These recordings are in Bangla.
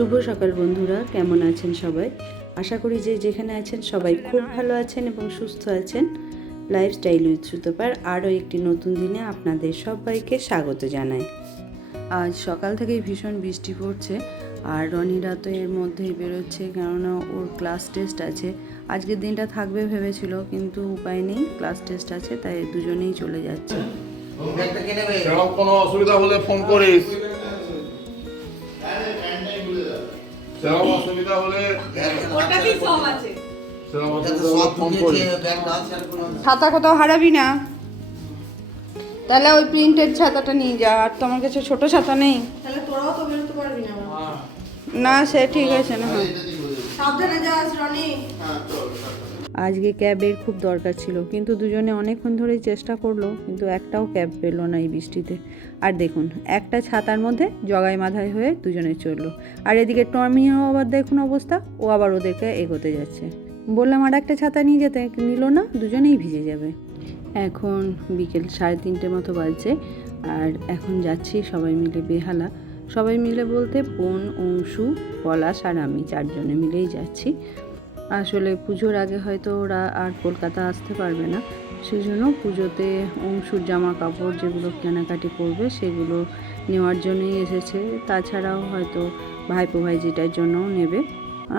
শুভ সকাল বন্ধুরা, কেমন আছেন সবাই? আশা করি যে যেখানে আছেন সবাই খুব ভালো আছেন এবং সুস্থ আছেন। লাইফস্টাইল উইথ সুতপার আরও একটি নতুন দিনে আপনাদের সবাইকে স্বাগত জানাই। আজ সকাল থেকেই ভীষণ বৃষ্টি পড়ছে আর রনিরা তো এর মধ্যেই বেরোচ্ছে, কেননা ওর ক্লাস টেস্ট আছে। আজকের দিনটা থাকবে ভেবেছিল, কিন্তু উপায় নেই, ক্লাস টেস্ট আছে, তাই দুজনেই চলে যাচ্ছে। সেরকম কোনো অসুবিধা হলে ফোন করিস। সেরকম অসুবিধা হলে ফোন করিস। ছাতা কোথাও হারাবি না, তাহলে ওই প্রিন্টেড ছাতাটা নিয়ে যা। আর তোমার কাছে ছোট ছাতা নেই? তাহলে তোরাও তো বেরোতে পারবি না। না, সে ঠিক আছে না। সাবধানে যাস রনি। আজকে ক্যাবের খুব দরকার ছিল, কিন্তু দুজনে অনেকক্ষণ ধরেই চেষ্টা করলো, কিন্তু একটাও ক্যাব পেলো না এই বৃষ্টিতে। আর দেখুন, একটা ছাতার মধ্যে জগাই মাথায় হয়ে দুজনে চললো। আর এদিকে টমিও আবার দেখুন অবস্থা, ও আবার ওদেরকে এগোতে যাচ্ছে। বললাম আর একটা ছাতা নিয়ে যেতে, নিল না, দুজনেই ভিজে যাবে। এখন বিকেল 3:30 মতো বাজছে, আর এখন যাচ্ছি সবাই মিলে বেহালা। সবাই মিলে বলতে বোন, অংশু, পলাশ আর আমি 4 জনে মিলেই যাচ্ছি। আসলে পুজোর আগে হয়তো ওরা আর কলকাতা আসতে পারবে না, সেই জন্য পুজোতে অংশুর জামা কাপড় যেগুলো কেনাকাটি করবে সেগুলো নেওয়ার জন্যই এসেছে। তাছাড়াও হয়তো ভাইপো ভাইজিটার জন্যও নেবে।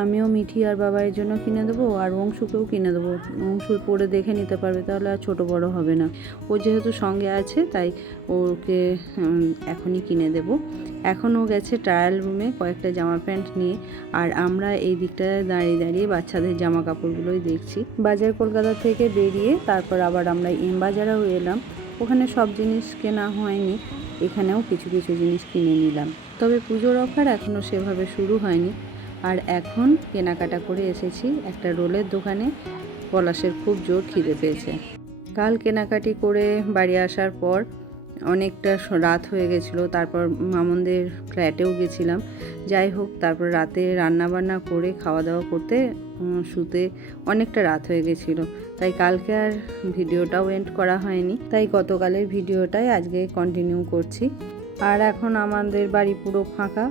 আমিও মিঠি আর বাবাইয়ের জন্য কিনে দেবো, আর অংশুকেও কিনে দেবো। অংশু পরে দেখে নিতে পারবে, তাহলে আর ছোটো বড় হবে না। ও যেহেতু সঙ্গে আছে তাই ওকে এখনই কিনে দেবো। এখনও গেছে ট্রায়াল রুমে কয়েকটা জামা প্যান্ট নিয়ে, আর আমরা এই দিকটায় দাঁড়িয়ে দাঁড়িয়ে বাচ্চাদের জামা কাপড়গুলোই দেখছি। বাজার কলকাতা থেকে বেরিয়ে তারপর আবার আমরা এম বাজারেও এলাম। ওখানে সব জিনিস কেনা হয়নি, এখানেও কিছু কিছু জিনিস কিনে নিলাম। তবে পুজোর অফার এখনও সেভাবে শুরু হয়নি। আর এখন কেনাকাটা করে এসেছি একটা রোলের দোকানে। পলাশের খুব জোর খিদে পেয়েছে। কাল কেনাকাটি করে বাড়ি আসার পর অনেকটা রাত হয়ে গেছিলো। তারপর মামনদের ফ্ল্যাটেও গেছিলাম। যাই হোক, তারপর রাতে রান্না বান্না করে খাওয়া দাওয়া করতে শুতে অনেকটা রাত হয়ে গেছিলো, তাই কালকে আর ভিডিওটাও এন্ড করা হয়নি। তাই গতকালের ভিডিওটাই আজকে কন্টিনিউ করছি। আর এখন আমাদের বাড়ি পুরো ফাঁকা,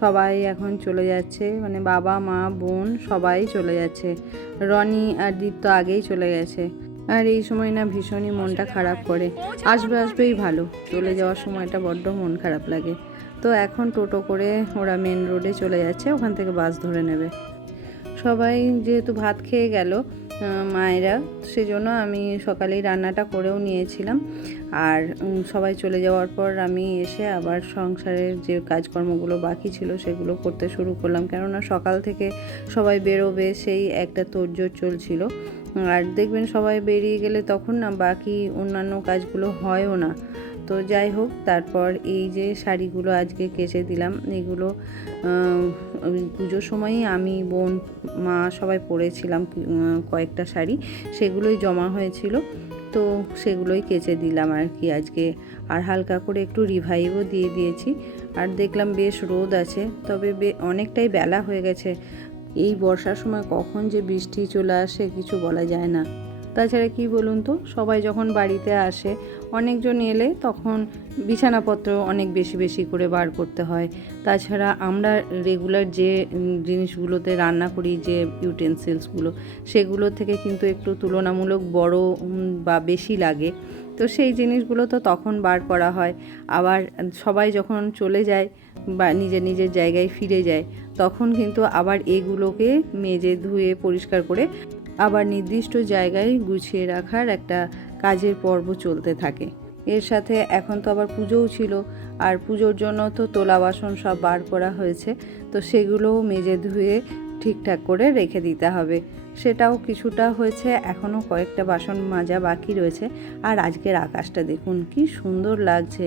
সবাই এখন চলে যাচ্ছে, মানে বাবা মা বোন সবাই চলে যাচ্ছে। রনি আর দীপ তো আগেই চলে গেছে। আর এই সময় না ভীষণই মনটা খারাপ করে। আসবেই ভালো, চলে যাওয়ার সময়টা বড্ড মন খারাপ লাগে। তো এখন টোটো করে ওরা মেন রোডে চলে যাচ্ছে, ওখান থেকে বাস ধরে নেবে। সবাই যেহেতু ভাত খেয়ে গেল মায়েরা, সেজন্য আমি সকালেই রান্নাটা করেও নিয়েছিলাম। আর সবাই চলে যাওয়ার পর আমি এসে আবার সংসারের যে কাজকর্মগুলো বাকি ছিল সেগুলো করতে শুরু করলাম, কেননা সকাল থেকে সবাই বেরোবে সেই একটা তোড়জোড় চলছিল। আর দেখবেন সবাই বেরিয়ে গেলে তখন না বাকি অন্যান্য কাজগুলো হয়ও না। তো যাই হোক, তারপর এই যে শাড়িগুলো আজকে কেচে দিলাম, এগুলো পুজোর সময়ই আমি বোন মা সবাই পরেছিলাম কয়েকটা শাড়ি, সেগুলোই জমা হয়েছিল, তো সেগুলোই কেচে দিলাম আর কি আজকে। আর হালকা করে একটু রিভাইভও দিয়ে দিয়েছি। আর দেখলাম বেশ রোদ আছে, তবে অনেকটাই বেলা হয়ে গেছে। এই বর্ষার সময় কখন যে বৃষ্টি চলে আসে কিছু বলা যায় না। তাছাড়া কি বলুন তো, সবাই যখন বাড়িতে আসে, অনেকজন এলে তখন বিছানাপত্র অনেক বেশি বেশি করে বার করতে হয়। তাছাড়া আমরা রেগুলার যে জিনিসগুলোতে রান্না করি, যে ইউটেন্সিলসগুলো, সেগুলো থেকে কিন্তু একটু তুলনামূলক বড় বা বেশি লাগে। তো সেই জিনিসগুলো তো তখন বার করা হয়। আবার সবাই যখন চলে যায় বা নিজের নিজের জায়গায় ফিরে যায়, তখন কিন্তু আবার এগুলোকে মেজে ধুয়ে পরিষ্কার করে আবার নির্দিষ্ট জায়গায় গুছিয়ে রাখার একটা কাজের পর্ব চলতে থাকে। এর সাথে এখন তো আবার পুজোও ছিল, আর পুজোর জন্য তো তোলা বাসন সব বার করা হয়েছে, তো সেগুলোও মেজে ধুয়ে ঠিকঠাক করে রেখে দিতে হবে। সেটাও কিছুটা হয়েছে, এখনও কয়েকটা বাসন মাজা বাকি রয়েছে। আর আজকের আকাশটা দেখুন কি সুন্দর লাগছে,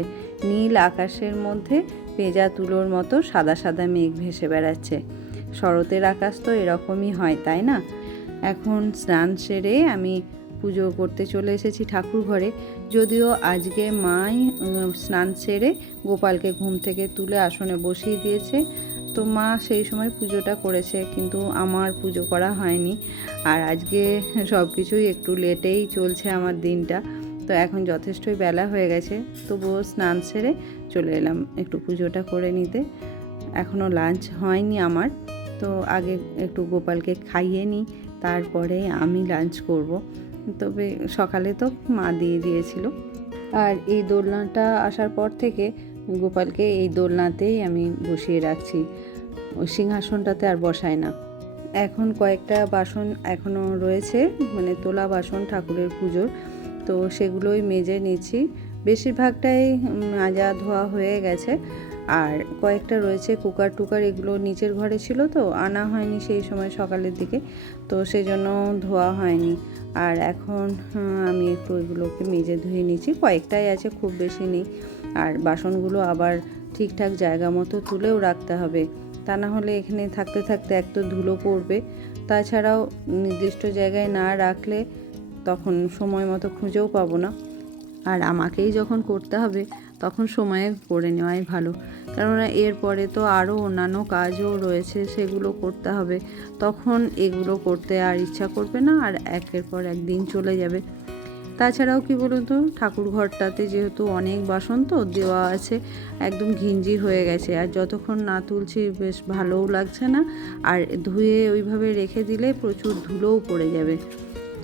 নীল আকাশের মধ্যে পেঁজা তুলোর মতো সাদা সাদা মেঘ ভেসে বেড়াচ্ছে। শরতের আকাশ তো এরকমই হয়, তাই না? এখন স্নান সেরে আমি পুজো করতে চলে এসেছি ঠাকুর ঘরে। যদিও আজকে মাই স্নান সেরে গোপালকে ঘুম থেকে তুলে আসনে বসিয়ে দিয়েছে, তো মা সেই সময় পুজোটা করেছে, কিন্তু আমার পুজো করা হয়নি। আর আজকে সব কিছুই একটু লেটেই চলছে আমার দিনটা। তো এখন যথেষ্টই বেলা হয়ে গেছে, তবুও স্নান সেরে চলে এলাম একটু পুজোটা করে নিতে। এখনও লাঞ্চ হয়নি আমার, তো আগে একটু গোপালকে খাইয়ে নিই, তারপরে আমি লাঞ্চ করব। তবে সকালে তো মা দিয়ে দিয়েছিল। আর এই দোলনাটা আসার পর থেকে গোপালকে এই দোলনাতেই আমি বসিয়ে রাখছি, ওই সিংহাসনটাতে আর বসাই না। এখন কয়েকটা বাসন এখনও রয়েছে, মানে তোলা বাসন ঠাকুরের পুজোর, তো সেগুলোই মেজে নিচ্ছি। বেশিরভাগটাই মাজা ধোয়া হয়ে গেছে, আর কয়েকটা রয়েছে কুকার টুকার, এগুলো নিচের ঘরে ছিল তো আনা হয়নি সেই সময় সকালের দিকে, তো সেই জন্য ধোয়া হয়নি। আর এখন আমি একটু এগুলোকে মেজে ধুয়ে নিচ্ছি, কয়েকটাই আছে, খুব বেশি নেই। আর বাসনগুলো আবার ঠিকঠাক জায়গা মতো তুলেও রাখতে হবে, তা না হলে এখানে থাকতে থাকতে এক তো ধুলো পড়বে, তাছাড়াও নির্দিষ্ট জায়গায় না রাখলে তখন সময় মতো খুঁজেও পাবো না। আর আমাকেই যখন করতে হবে তখন সময়ে করে নেওয়াই ভালো, কেননা এরপরে তো আরও অন্যান্য কাজও রয়েছে, সেগুলো করতে হবে। তখন এগুলো করতে আর ইচ্ছা করবে না, আর একের পর একদিন চলে যাবে। তাছাড়াও কি বলুন তো, ঠাকুর ঘরটাতে যেহেতু অনেক বাসন তো দেওয়া আছে, একদম ঘিঞ্জি হয়ে গেছে, আর যতক্ষণ না তুলছি বেশ ভালোও লাগছে না। আর ধুয়ে ওইভাবে রেখে দিলে প্রচুর ধুলোও পড়ে যাবে,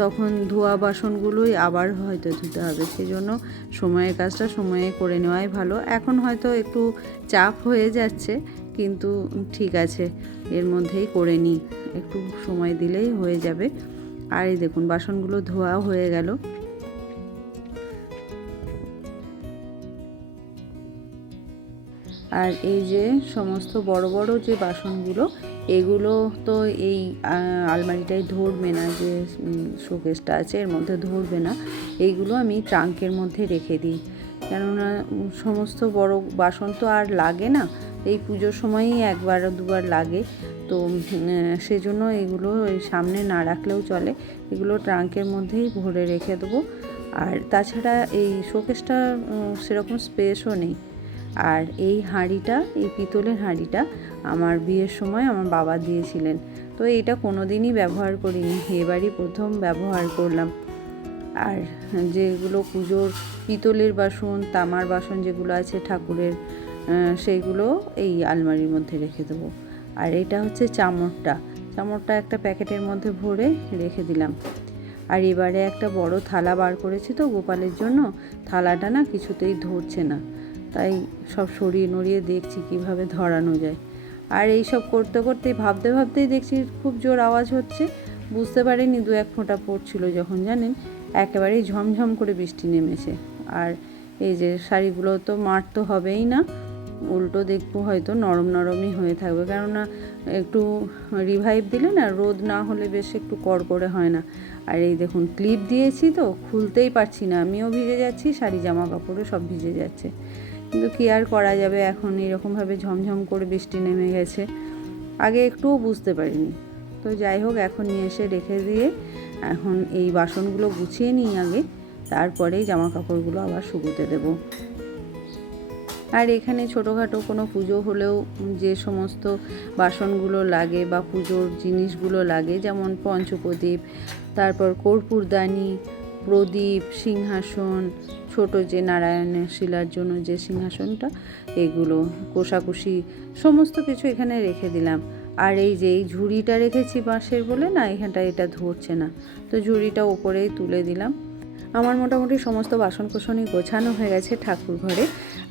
তখন ধোয়া বাসনগুলোই আবার হয়তো ধুতে হবে। সেই জন্য সময়ের কাজটা সময়ে করে নেওয়াই ভালো। এখন হয়তো একটু চাপ হয়ে যাচ্ছে, কিন্তু ঠিক আছে, এর মধ্যেই করে নিই, একটু সময় দিলেই হয়ে যাবে। আর এই দেখুন বাসনগুলো ধোয়াও হয়ে গেল। আর এই যে সমস্ত বড় বড় যে বাসনগুলো, এগুলো তো এই আলমারিটায় ধরবে না, যে শোকেসটা আছে এর মধ্যে ধরবে না, এইগুলো আমি ট্রাঙ্কের মধ্যে রেখে দিই, কেননা সমস্ত বড় বাসন তো আর লাগে না, এই পুজোর সময়ই একবার দুবার লাগে, তো সেজন্য এগুলো এই সামনে না রাখলেও চলে, এগুলো ট্রাঙ্কের মধ্যেই ভরে রেখে দেবো। আর তাছাড়া এই শোকেসটা সেরকম স্পেসও নেই। আর এই হাঁড়িটা, এই পিতলের হাঁড়িটা আমার বিয়ের সময় আমার বাবা দিয়েছিলেন, তো এটা কোনো দিনই ব্যবহার করিনি, এবারই প্রথম ব্যবহার করলাম। আর যেগুলো পুজোর পিতলের বাসন, তামার বাসন যেগুলো আছে ঠাকুরের, সেইগুলো এই আলমারির মধ্যে রেখে দেবো। আর এটা হচ্ছে চামড়টা একটা প্যাকেটের মধ্যে ভরে রেখে দিলাম। আর এবারে একটা বড় থালা বার করেছি তো গোপালের জন্য, থালাটা না কিছুতেই ধরছে না, তাই সব সরিয়ে নড়িয়ে দেখছি কিভাবে ধরানো যায়। আর এই সব করতে করতে ভাবতেই দেখছি খুব জোর আওয়াজ হচ্ছে, বুঝতে পারিনি দু এক ফোঁটা পড়ছিল যখন, জানেন একেবারেই ঝমঝম করে বৃষ্টি নেমেছে। আর এই যে শাড়িগুলো তো মার তো হবেই না, উল্টো দেখবো হয়তো নরম নরমই হয়ে থাকবে, কেননা একটু রিভাইভ দিলে না, রোদ না হলে বেশ একটু কড়কড়ে হয় না। আর এই দেখুন ক্লিপ দিয়েছি তো খুলতেই পারছি না, আমিও ভিজে যাচ্ছি, শাড়ি জামা কাপড়ও সব ভিজে যাচ্ছে, কিন্তু কী আর করা যাবে, এখন এরকমভাবে ঝমঝম করে বৃষ্টি নেমে গেছে, আগে একটুও বুঝতে পারিনি। তো যাই হোক, এখন নিয়ে এসে রেখে দিয়ে এখন এই বাসনগুলো গুছিয়ে নিই আগে, তারপরেই জামা কাপড়গুলো আবার শুকোতে দেবো। আর এখানে ছোটোখাটো কোনো পুজো হলেও যে সমস্ত বাসনগুলো লাগে বা পুজোর জিনিসগুলো লাগে, যেমন পঞ্চপ্রদীপ, তারপর কর্পূরদানি, প্রদীপ, সিংহাসন, ছোট যে নারায়ণের শিলার জন্য যে সিংহাসনটা, এগুলো কোষাকুষি সমস্ত কিছু এখানে রেখে দিলাম। আর এই যে এই ঝুড়িটা রেখেছি বাঁশের বলে না, এখানটা এটা ধরছে না, তো ঝুড়িটা ওপরেই তুলে দিলাম। আমার মোটামুটি সমস্ত বাসনকোসনই গোছানো হয়ে গেছে ঠাকুর ঘরে।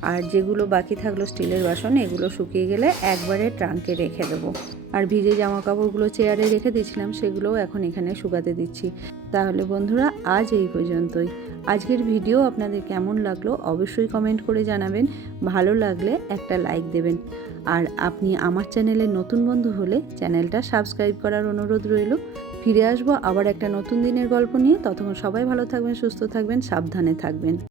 আর যেগুলো বাকি থাকলো স্টিলের বাসন, এগুলো শুকিয়ে গেলে একবারে ট্রাঙ্কে রেখে দেবো। আর ভিজে জামা কাপড়গুলো চেয়ারে রেখে দিয়েছিলাম, সেগুলোও এখন এখানে শুকাতে দিচ্ছি। তাহলে বন্ধুরা আজ এই পর্যন্তই। আজকের ভিডিও আপনাদের কেমন লাগলো অবশ্যই কমেন্ট করে জানাবেন, ভালো লাগলে একটা লাইক দেবেন। আর আপনি আমার চ্যানেলে নতুন বন্ধু হলে চ্যানেলটা সাবস্ক্রাইব করার অনুরোধ রইল। ফিরে আসবো আবার একটা নতুন দিনের গল্প নিয়ে, ততক্ষণ সবাই ভালো থাকবেন, সুস্থ থাকবেন, সাবধানে থাকবেন।